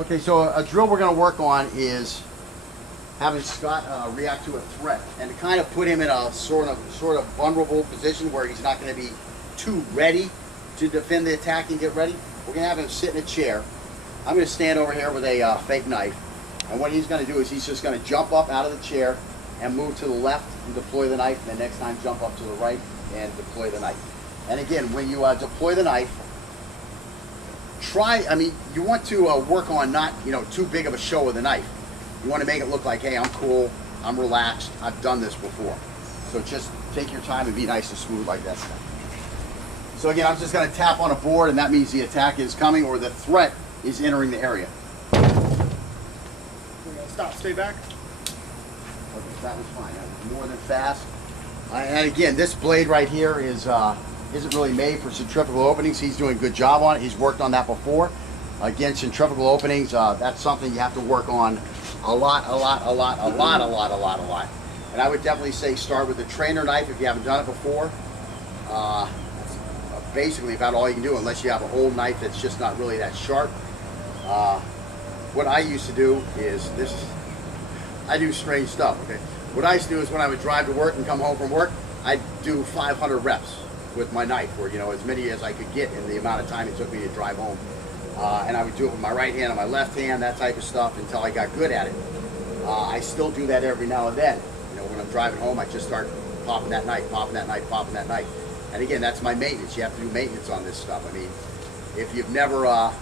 Okay, so a drill we're going to work on is having Scott react to a threat, and to kind of put him in a sort of vulnerable position where he's not going to be too ready to defend the attack and get ready. We're going to have him sit in a chair. I'm going to stand over here with a fake knife, and what he's going to do is he's just going to jump up out of the chair and move to the left and deploy the knife, and the next time jump up to the right and deploy the knife. And again, when you deploy the knife, you want to work on not, too big of a show with the knife. You want to make it look like, hey, I'm cool, I'm relaxed, I've done this before. So just take your time and be nice and smooth like that. So again, I'm just going to tap on a board, and that means the attack is coming or the threat is entering the area. We're going to stop, stay back. Okay, that was fine. That was more than fast. And again, this blade right here isn't really made for centrifugal openings. He's doing a good job on it. He's worked on that before. Again, centrifugal openings, that's something you have to work on a lot. And I would definitely say start with a trainer knife if you haven't done it before. That's basically about all you can do, unless you have an old knife that's just not really that sharp. What I used to do is I do strange stuff, okay? What I used to do is when I would drive to work and come home from work, I'd do 500 reps with my knife, or as many as I could get in the amount of time it took me to drive home. And I would do it with my right hand and my left hand, that type of stuff, until I got good at it. I still do that every now and then. When I'm driving home, I just start popping that knife, popping that knife, popping that knife. And again, that's my maintenance. You have to do maintenance on this stuff. I mean, if you've never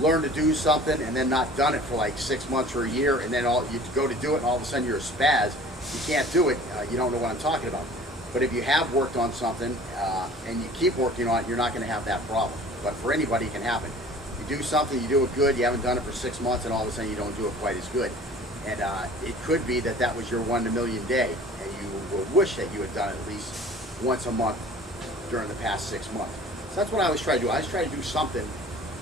learned to do something and then not done it for like 6 months or a year, and then you go to do it and all of a sudden you're a spaz, you can't do it, you don't know what I'm talking about. But if you have worked on something and you keep working on it, you're not going to have that problem. But for anybody, it can happen. You do something, you do it good, you haven't done it for 6 months, and all of a sudden you don't do it quite as good. And it could be that was your 1 in a million day, and you will wish that you had done it at least once a month during the past 6 months. So that's what I always try to do. I always try to do something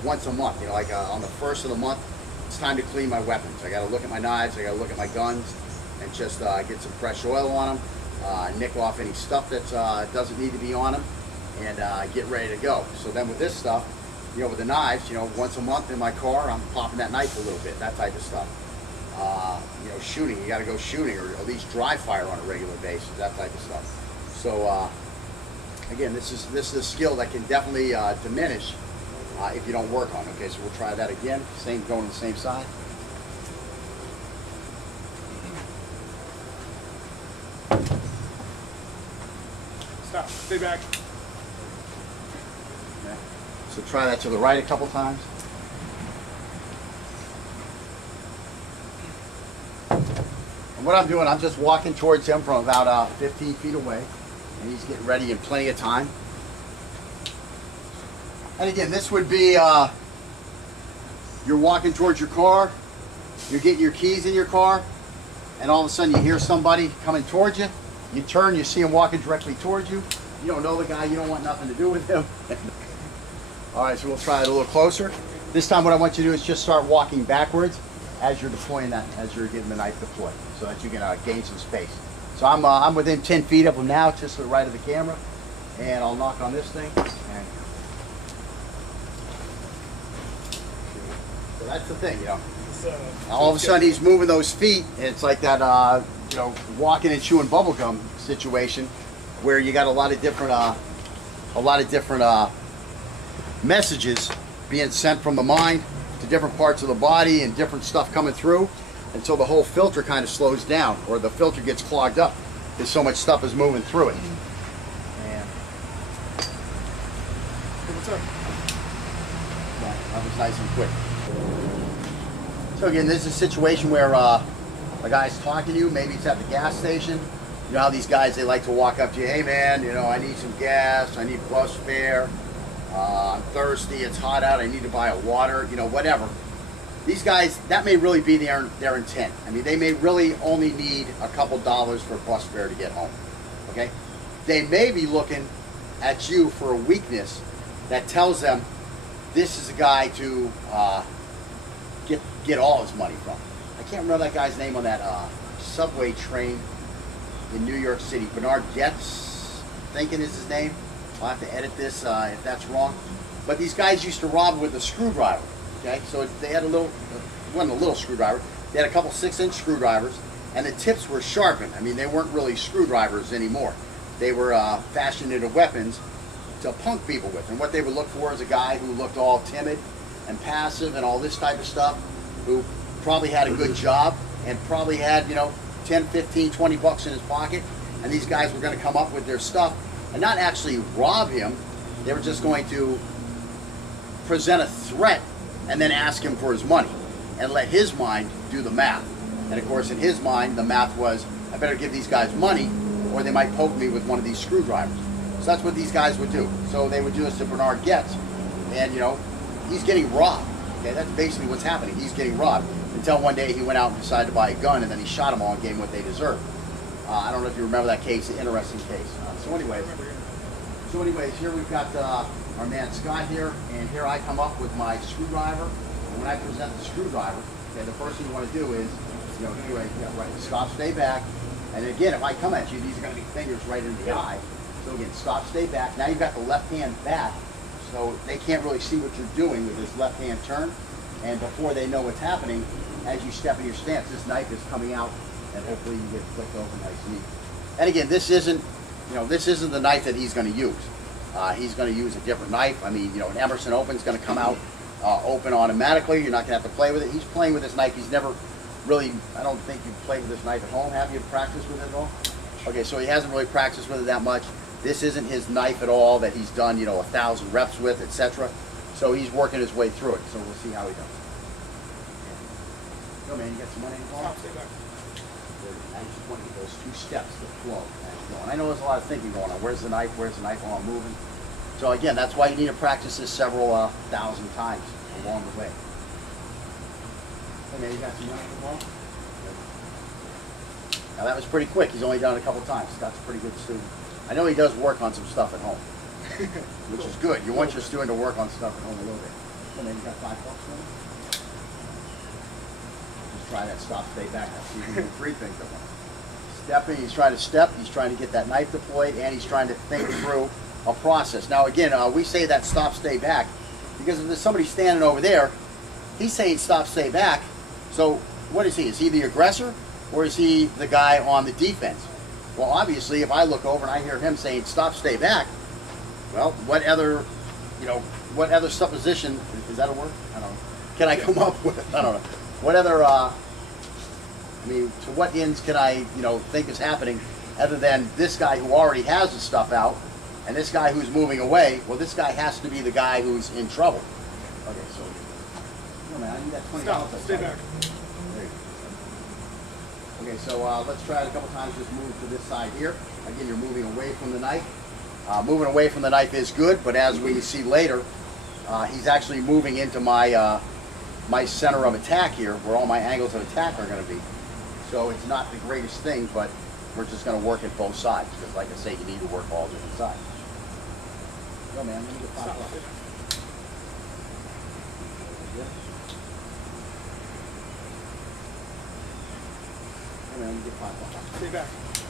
once a month. Like on the first of the month, it's time to clean my weapons. I got to look at my knives, I got to look at my guns, and just get some fresh oil on them, nick off any stuff that doesn't need to be on them, and get ready to go. So then with this stuff, with the knives, once a month in my car, I'm popping that knife a little bit, that type of stuff. Shooting, you got to go shooting, or at least dry fire on a regular basis, that type of stuff. So again, this is a skill that can definitely diminish if you don't work on it. Okay, so we'll try that again. Same, going to the same side. Stop, stay back. Okay. So try that to the right a couple times. And what I'm doing, I'm just walking towards him from about 15 feet away, and he's getting ready in plenty of time. And again, this would be, you're walking towards your car, you're getting your keys in your car, and all of a sudden you hear somebody coming towards you. You turn, you see him walking directly towards you. You don't know the guy, you don't want nothing to do with him. All right, so we'll try it a little closer. This time what I want you to do is just start walking backwards as you're deploying that, as you're getting the knife deployed, so that you can gain some space. So I'm within 10 feet of him now, just to the right of the camera, and I'll knock on this thing. And so that's the thing, all of a sudden he's moving those feet, and it's like that, walking and chewing bubble gum situation, where you got a lot of different messages being sent from the mind to different parts of the body, and different stuff coming through, until the whole filter kind of slows down, or the filter gets clogged up because so much stuff is moving through it. And What's up? yeah, that was nice and quick. So again, this is a situation where a guy's talking to you. Maybe it's at the gas station. You know how these guys, they like to walk up to you, hey man, I need some gas, I need bus fare, I'm thirsty, it's hot out, I need to buy a water, whatever. These guys, that may really be their intent. I mean, they may really only need a couple dollars for bus fare to get home, okay? They may be looking at you for a weakness that tells them this is a guy to get all his money from. I can't remember that guy's name on that subway train in New York City. Bernard Getz, thinking is his name. I'll have to edit this if that's wrong. But these guys used to rob with a screwdriver. Okay, so they had a little, it wasn't a little screwdriver. They had a couple 6-inch screwdrivers, and the tips were sharpened. I mean, they weren't really screwdrivers anymore. They were fashioned into weapons to punk people with. And what they would look for is a guy who looked all timid and passive and all this type of stuff, who probably had a good job and probably had, you know, 10, 15, 20 bucks in his pocket. And these guys were going to come up with their stuff and not actually rob him. They were just going to present a threat and then ask him for his money and let his mind do the math. And of course, in his mind, the math was, I better give these guys money or they might poke me with one of these screwdrivers. So that's what these guys would do. So they would do this to Bernard Getz. And, you know, he's getting robbed. Okay, that's basically what's happening. He's getting robbed. Until one day he went out and decided to buy a gun, and then he shot them all and gave them what they deserved. I don't know if you remember that case, an interesting case. So anyways, here we've got our man Scott here, and here I come up with my screwdriver. And when I present the screwdriver, okay, the first thing you want to do is, you know, stop, stay back. And again, if I come at you, these are going to be fingers right into the eye. So again, stop, stay back. Now you've got the left hand back, so they can't really see what you're doing with this left hand turn. And before they know what's happening, as you step in your stance, this knife is coming out, and hopefully you get flicked over nice and neat. And again, this isn't, you know, this isn't the knife that he's going to use. He's going to use a different knife. I mean, you know, an Emerson Open is going to come out open automatically. You're not going to have to play with it. He's playing with this knife. He's never really, I don't think you've played with this knife at home. Have you practiced with it at all? Okay, so he hasn't really practiced with it that much. This isn't his knife at all that he's done, you know, 1,000 reps with, etc. So he's working his way through it. So we'll see how he does. Go, man, you got some money involved? Stop, stay back. I just want to get those 2 steps, the flow. And I know there's a lot of thinking going on. Where's the knife? Where's the knife while I'm moving? So again, that's why you need to practice this several thousand times along the way. Hey, man, you got some money involved? Now that was pretty quick. He's only done it a couple times. Scott's a pretty good student. I know he does work on some stuff at home, which is good. You want your student to work on stuff at home a little bit. Hey, man, you got $5 for me? Try that stop, stay back. That's even 3 things at once. Stepping, he's trying to step, he's trying to get that knife deployed, and he's trying to think through a process. Now again, we say that stop, stay back, because if there's somebody standing over there, he's saying stop, stay back. So what is he? Is he the aggressor, or is he the guy on the defense? Well, obviously, if I look over and I hear him saying stop, stay back, well, what other, you know, what other supposition, is that a word? I don't know. Can I come up with? I don't know. What other, I mean, to what ends can I, you know, think is happening other than this guy who already has the stuff out and this guy who's moving away? Well, this guy has to be the guy who's in trouble. Okay, so, no, man, I need that $20. Stop, stay back. There you go. Okay, so let's try it a couple times. Just move to this side here. Again, you're moving away from the knife. Moving away from the knife is good, but as we see later, he's actually moving into my my center of attack here, where all my angles of attack are going to be. So it's not the greatest thing, but we're just going to work at both sides, because like I say, you need to work all different sides. Go, man, let me get $5. Stop. Go, man, let me get $5. Stay back.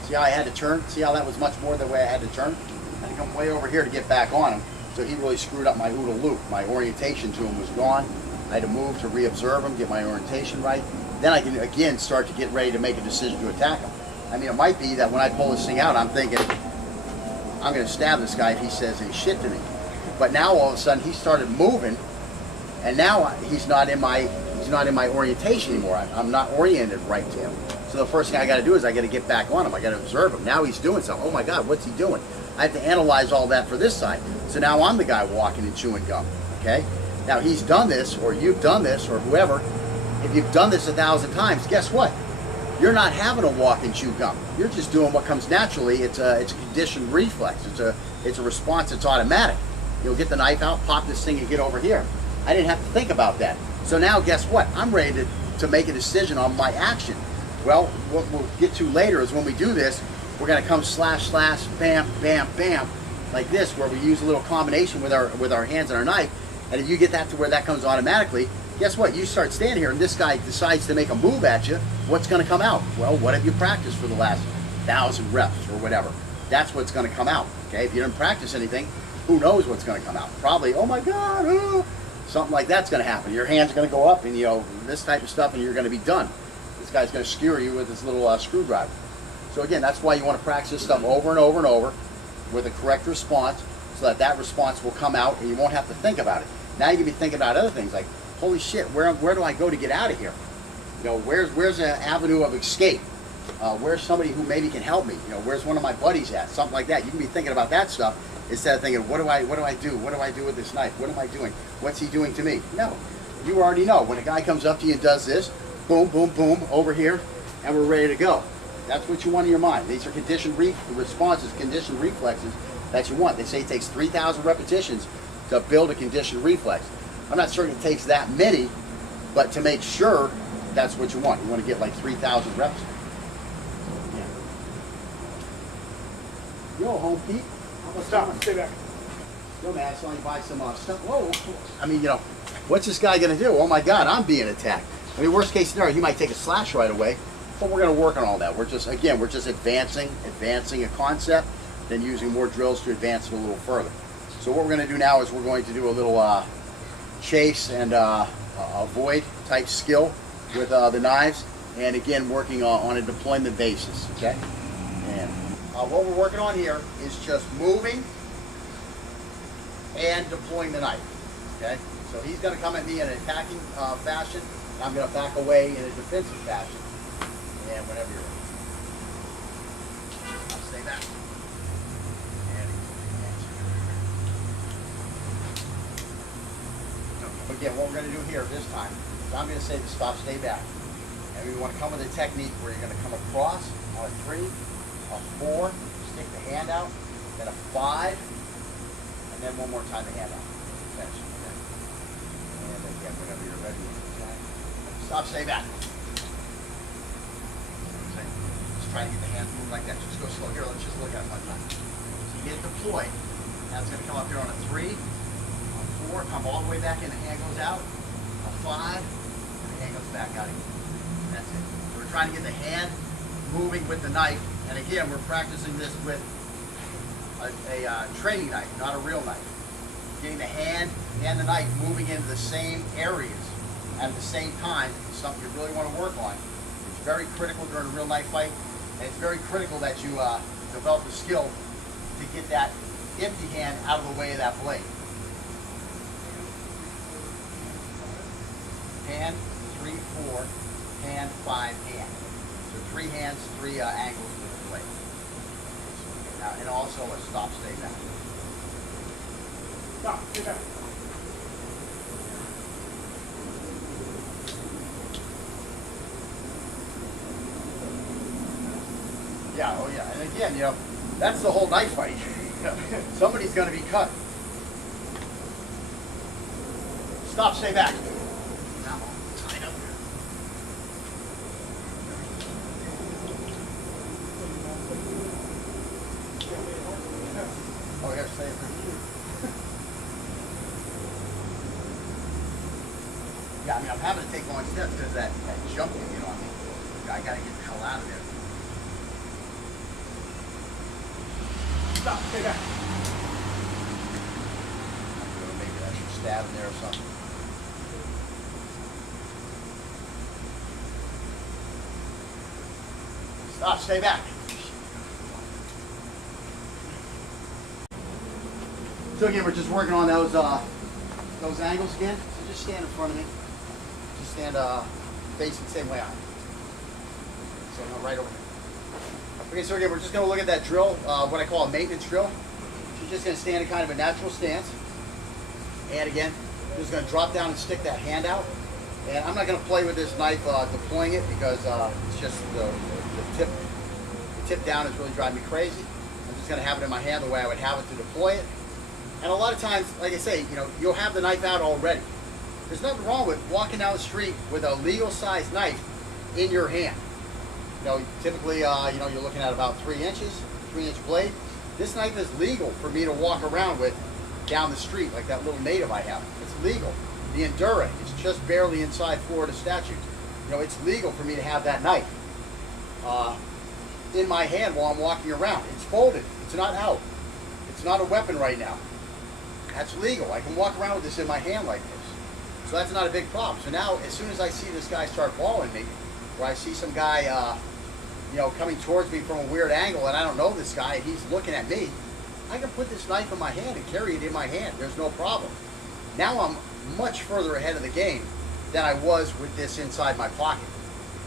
See how I had to turn? See how that was much more the way I had to turn? I had to come way over here to get back on him, so he really screwed up my OODA loop. My orientation to him was gone. I had to move to re-observe him, get my orientation right. Then I can, again, start to get ready to make a decision to attack him. I mean, it might be that when I pull this thing out, I'm thinking, I'm going to stab this guy if he says any shit to me. But now, all of a sudden, he started moving, and now he's not in my orientation anymore. I'm not oriented right to him. So the first thing I got to do is I got to get back on him. I got to observe him. Now he's doing something. Oh my God, what's he doing? I have to analyze all that for this side. So now I'm the guy walking and chewing gum, okay? Now he's done this, or you've done this, or whoever. If you've done this 1,000 times, guess what? You're not having to walk and chew gum. You're just doing what comes naturally. It's a conditioned reflex. It's a response that's automatic. You'll get the knife out, pop this thing, and get over here. I didn't have to think about that. So now guess what? I'm ready to make a decision on my action. Well, what we'll get to later is when we do this, we're going to come slash, slash, bam, bam, bam, like this, where we use a little combination with our hands and our knife. And if you get that to where that comes automatically, guess what? You start standing here and this guy decides to make a move at you, what's going to come out? Well, what have you practiced for the last 1,000 reps or whatever? That's what's going to come out, okay? If you didn't practice anything, who knows what's going to come out? Probably, oh my God, oh. something like that's going to happen. Your hands are going to go up, and this type of stuff, and you're going to be done. This guy's going to skewer you with this little screwdriver. So again, that's why you want to practice this stuff over and over and over with a correct response, so that that response will come out, and you won't have to think about it. Now you can be thinking about other things like, holy shit, where do I go to get out of here? Where's an avenue of escape? Where's somebody who maybe can help me? Where's one of my buddies at? Something like that. You can be thinking about that stuff instead of thinking, what do I do? What do I do with this knife? What am I doing? What's he doing to me? No, you already know. When a guy comes up to you and does this, boom, boom, boom, over here, and we're ready to go. That's what you want in your mind. These are conditioned responses, conditioned reflexes that you want. They say it takes 3,000 repetitions to build a conditioned reflex. I'm not certain it takes that many, but to make sure, that's what you want. You want to get like 3,000 reps. Yeah. Yo, home Pete. How about Stop. Stay back. Yo, man, I saw you buy some stuff. Whoa. I mean, what's this guy going to do? Oh my God, I'm being attacked. I mean, worst case scenario, he might take a slash right away, but we're going to work on all that. We're just advancing a concept, then using more drills to advance it a little further. So what we're going to do now is we're going to do a little chase and avoid type skill with the knives, and again working on a deployment basis. Okay, and what we're working on here is just moving and deploying the knife. Okay, so he's going to come at me in an attacking fashion, and I'm going to back away in a defensive fashion. And whenever you're ready, I'll stay back. Again, what we're going to do here this time is I'm going to say to stop, stay back. And we want to come with a technique where you're going to come across on a 3, a 4, stick the hand out, then a 5, and then one more time the hand out. Finish. Okay? And again, whenever you're ready, okay? Stop, stay back. Just try to get the hands moving like that. Just go slow. Here, let's just look at it one time. So you get it deployed. Now it's going to come up here on a 3. 4, come all the way back in, the hand goes out. A 5, and the hand goes back out again. That's it. So we're trying to get the hand moving with the knife, and again, we're practicing this with a training knife, not a real knife. Getting the hand and the knife moving into the same areas at the same time is something you really want to work on. It's very critical during a real knife fight, and it's very critical that you develop the skill to get that empty hand out of the way of that blade. Hand, 3, 4, hand, 5, hand. So 3 hands, 3 angles with the blade. Now, and also a stop, stay back. Stop. Stay back. Yeah, oh yeah. And again, that's the whole knife fight. Somebody's going to be cut. Stop, stay back. Oh, here, stay there. Yeah, I mean, I'm having to take long steps because that jump can get on me. I got to get the hell out of there. Stop. Stay back. Maybe I should stab in there or something. Stop, stay back. So again, we're just working on those angles again. So just stand in front of me. Just stand facing the same way I am. So no, right over here. Okay, so again, we're just going to look at that drill, what I call a maintenance drill. You're just going to stand in kind of a natural stance. And again, you're just going to drop down and stick that hand out. And I'm not going to play with this knife deploying it because it's just the tip down is really driving me crazy. I'm just going to have it in my hand the way I would have it to deploy it. And a lot of times, like I say, you'll have the knife out already. There's nothing wrong with walking down the street with a legal sized knife in your hand. Typically, you're looking at about 3 inches, 3-inch blade. This knife is legal for me to walk around with down the street, like that little native I have. It's legal. The Endura is just barely inside Florida statute. It's legal for me to have that knife in my hand while I'm walking around. It's folded. It's not out. It's not a weapon right now. That's legal. I can walk around with this in my hand like this. So that's not a big problem. So now, as soon as I see this guy start balling me, or I see some guy, coming towards me from a weird angle, and I don't know this guy, and he's looking at me, I can put this knife in my hand and carry it in my hand. There's no problem. Now I'm much further ahead of the game than I was with this inside my pocket.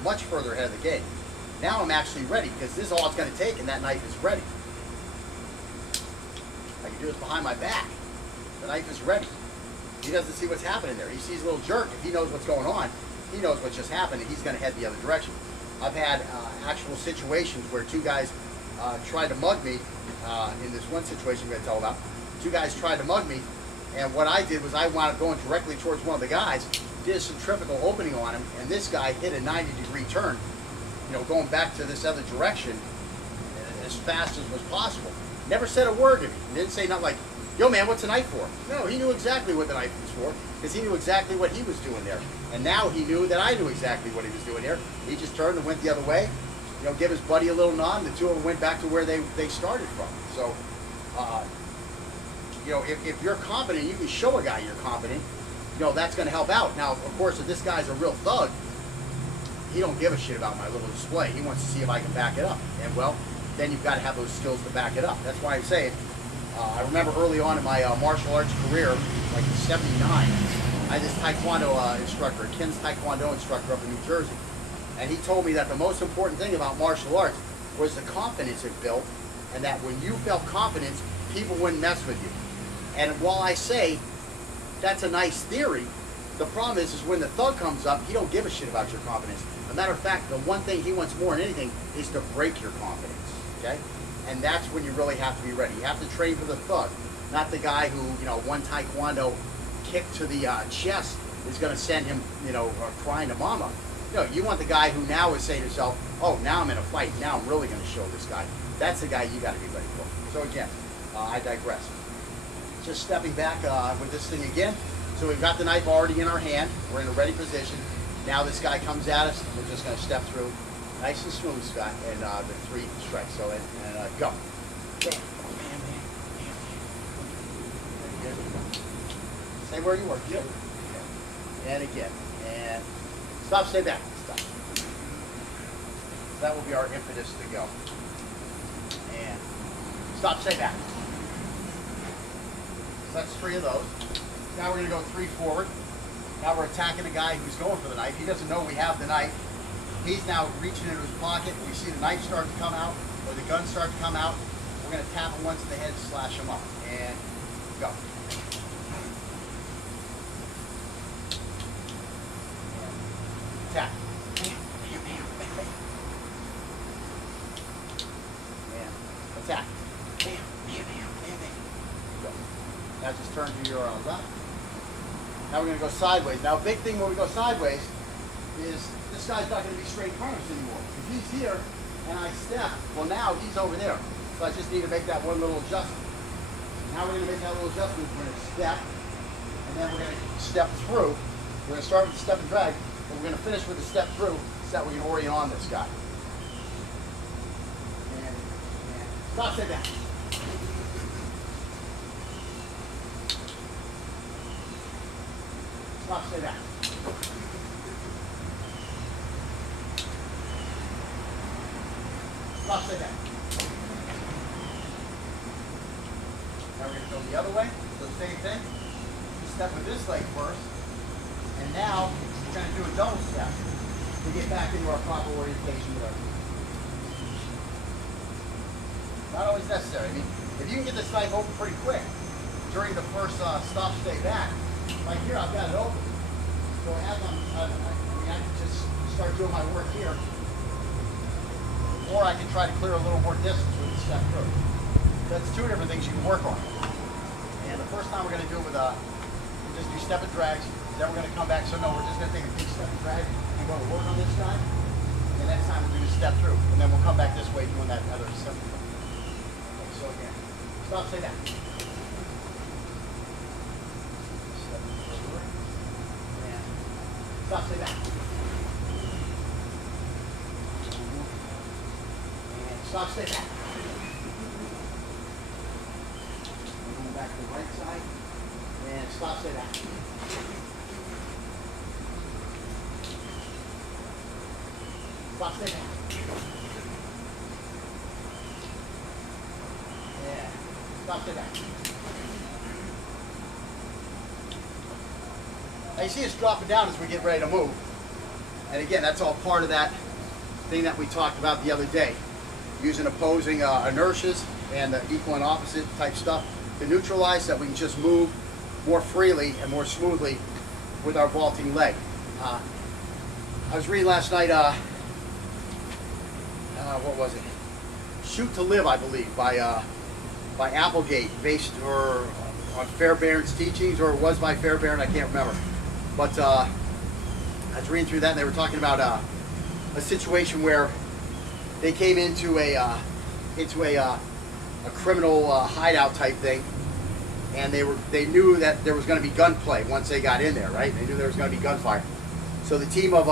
Much further ahead of the game. Now I'm actually ready, because this is all it's going to take, and that knife is ready. I can do this behind my back. The knife is ready. He doesn't see what's happening there. He sees a little jerk. If he knows what's going on, he knows what just happened, and he's going to head the other direction. I've had actual situations where two guys tried to mug me. In this one situation I'm going to tell about, two guys tried to mug me, and what I did was I wound up going directly towards one of the guys, did a centrifugal opening on him, and this guy hit a 90-degree turn, going back to this other direction as fast as was possible. Never said a word to me. Didn't say nothing like, "Yo, man, what's the knife for?" No, he knew exactly what the knife was for, because he knew exactly what he was doing there. And now he knew that I knew exactly what he was doing there. He just turned and went the other way, give his buddy a little nod, and the two of them went back to where they started from. So, if you're competent, you can show a guy you're competent, that's going to help out. Now, of course, if this guy's a real thug, he don't give a shit about my little display. He wants to see if I can back it up. And, well, then you've got to have those skills to back it up. That's why I'm saying, I remember early on in my martial arts career, like in '79, I had this Taekwondo instructor, a Ken's Taekwondo instructor up in New Jersey. And he told me that the most important thing about martial arts was the confidence it built, and that when you felt confidence, people wouldn't mess with you. And while I say that's a nice theory, the problem is when the thug comes up, he don't give a shit about your confidence. As a matter of fact, the one thing he wants more than anything is to break your confidence, okay? And that's when you really have to be ready. You have to train for the thug, not the guy who, one Taekwondo kick to the chest is going to send him, crying to mama. No, you want the guy who now is saying to himself, "Oh, now I'm in a fight. Now I'm really going to show this guy." That's the guy you got to be ready for. So again, I digress. Just stepping back with this thing again. So we've got the knife already in our hand. We're in a ready position. Now this guy comes at us. We're just going to step through, nice and smooth, Scott, and the 3 strikes. So and go. Bam, bam, bam, bam, bam. Stay where you were. Yep. And again. And stop, stay back. Stop. So that will be our impetus to go. And stop, stay back. So that's 3 of those. Now we're going to go 3 forward. Now we're attacking a guy who's going for the knife. He doesn't know we have the knife. He's now reaching into his pocket. We see the knife start to come out, or the gun start to come out. We're going to tap him once in the head to slash him up. And go. Attack. Bam, bam, bam, bam, bam. And attack. Bam, bam, bam, bam, bam. Go. Now just turn to your left. Now we're going to go sideways. Now, a big thing when we go sideways is this guy's not going to be straight front anymore. If he's here and I step, well, now he's over there. So I just need to make that one little adjustment. Now we're going to make that little adjustment. We're going to step, and then we're going to step through. We're going to start with the step and drag, but we're going to finish with the step through so that we can orient on this guy. And stop, stay back. Stop, stay back. Stop, stay back. Now we're going to go the other way. So same thing. You step with this leg first. And now we're going to do a double step to get back into our proper orientation with our feet. Not always necessary. I mean, if you can get this knife open pretty quick during the first stop, stay back, like here, I've got it open. So as I can just start doing my work here, or I can try to clear a little more distance with the step through. That's 2 different things you can work on. And the first time we're going to do it with we'll just do step and drags. Then we're going to come back. So no, we're just going to take a big step and drag and go to work on this guy. And the next time we'll do the step through, and then we'll come back this way doing that other step. Okay, so again, stop, stay back. Stop, stay back. And stop, stay back. Moving back to the right side. And stop, stay back. Stop, stay back. Yeah. Stop, stay back. Now you see us dropping down as we get ready to move. And again, that's all part of that thing that we talked about the other day. Using opposing inertias and the equal and opposite type stuff to neutralize that we can just move more freely and more smoothly with our vaulting leg. I was reading last night, what was it? Shoot to Live, I believe, by Applegate, based on Fairbairn's teachings, or it was by Fairbairn, I can't remember. But I was reading through that, and they were talking about a situation where they came into a criminal hideout type thing, and they knew that there was going to be gunplay once they got in there, right? They knew there was going to be gunfire. So the team of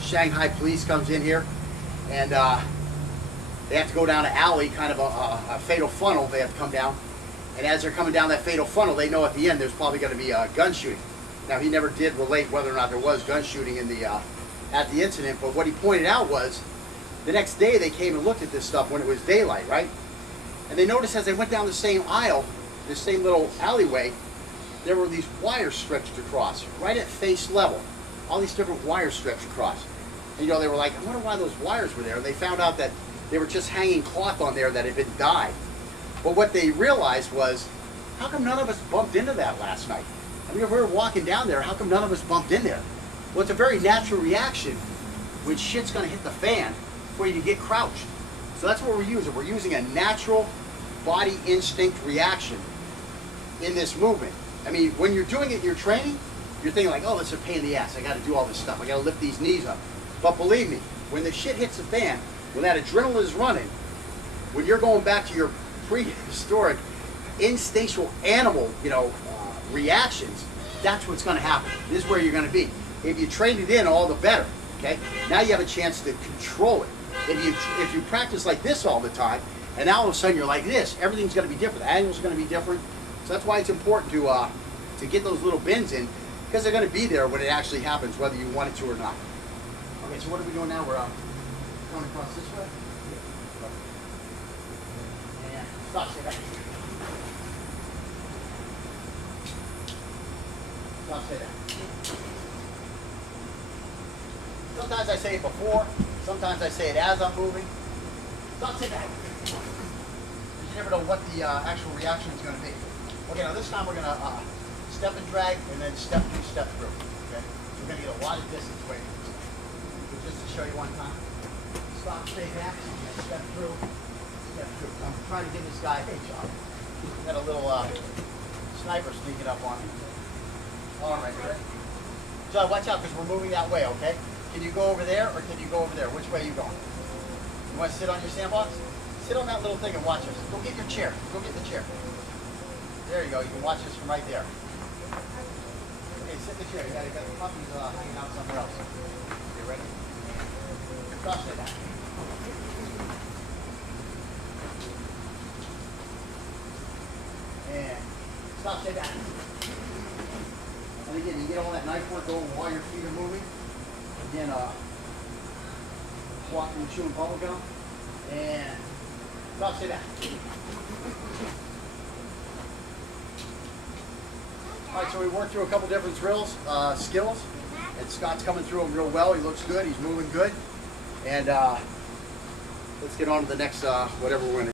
Shanghai police comes in here, and they have to go down an alley, kind of a fatal funnel. They have to come down, and as they're coming down that fatal funnel, they know at the end there's probably going to be gun shooting. Now, he never did relate whether or not there was gun shooting in the at the incident, but what he pointed out was the next day they came and looked at this stuff when it was daylight, right? And they noticed as they went down the same aisle, this same little alleyway, there were these wires stretched across, right at face level. All these different wires stretched across. And, you know, they were like, I wonder why those wires were there. And they found out that they were just hanging cloth on there that had been dyed. But what they realized was, how come none of us bumped into that last night? I mean, if we were walking down there, how come none of us bumped in there? Well, it's a very natural reaction when shit's going to hit the fan for you to get crouched. So that's what we're using. We're using a natural body instinct reaction in this movement. I mean, when you're doing it in your training, you're thinking like, oh, this is a pain in the ass. I got to do all this stuff. I got to lift these knees up. But believe me, when the shit hits the fan, when that adrenaline is running, when you're going back to your prehistoric instinctual animal, reactions, that's what's going to happen. This is where you're going to be. If you train it in, all the better. Okay. Now you have a chance to control it. If you practice like this all the time, and now all of a sudden you're like this, everything's going to be different. The angles are going to be different. So that's why it's important to get those little bends in, because they're going to be there when it actually happens, whether you want it to or not. Okay. So what are we doing now? We're going across this way. And stop. Stay back. Stop. Stay back. Sometimes I say it before, sometimes I say it as I'm moving. Stop, sit back. You never know what the actual reaction is going to be. Okay, now this time we're going to step and drag, and then step through, step through. Okay, so we're going to get a lot of distance waiting. So just to show you one time. Stop, stay back, and step through, step through. I'm trying to give this guy a job. Got a little sniper sneaking up on me. All right, you ready? So watch out, because we're moving that way, okay? Can you go over there, or can you go over there? Which way are you going? You want to sit on your sandbox? Sit on that little thing and watch us. Go get your chair. Go get the chair. There you go. You can watch us from right there. Okay, sit in the chair. You got the puppies hanging out somewhere else. You ready? Stop, sit back. And stop, stay back. And again, you get all that knife work going while your feet are moving. Again, walking and chewing bubble gum. And stop, stay back. All right, so we worked through a couple different drills, skills, and Scott's coming through them real well. He looks good. He's moving good. And let's get on to the next, whatever we're going to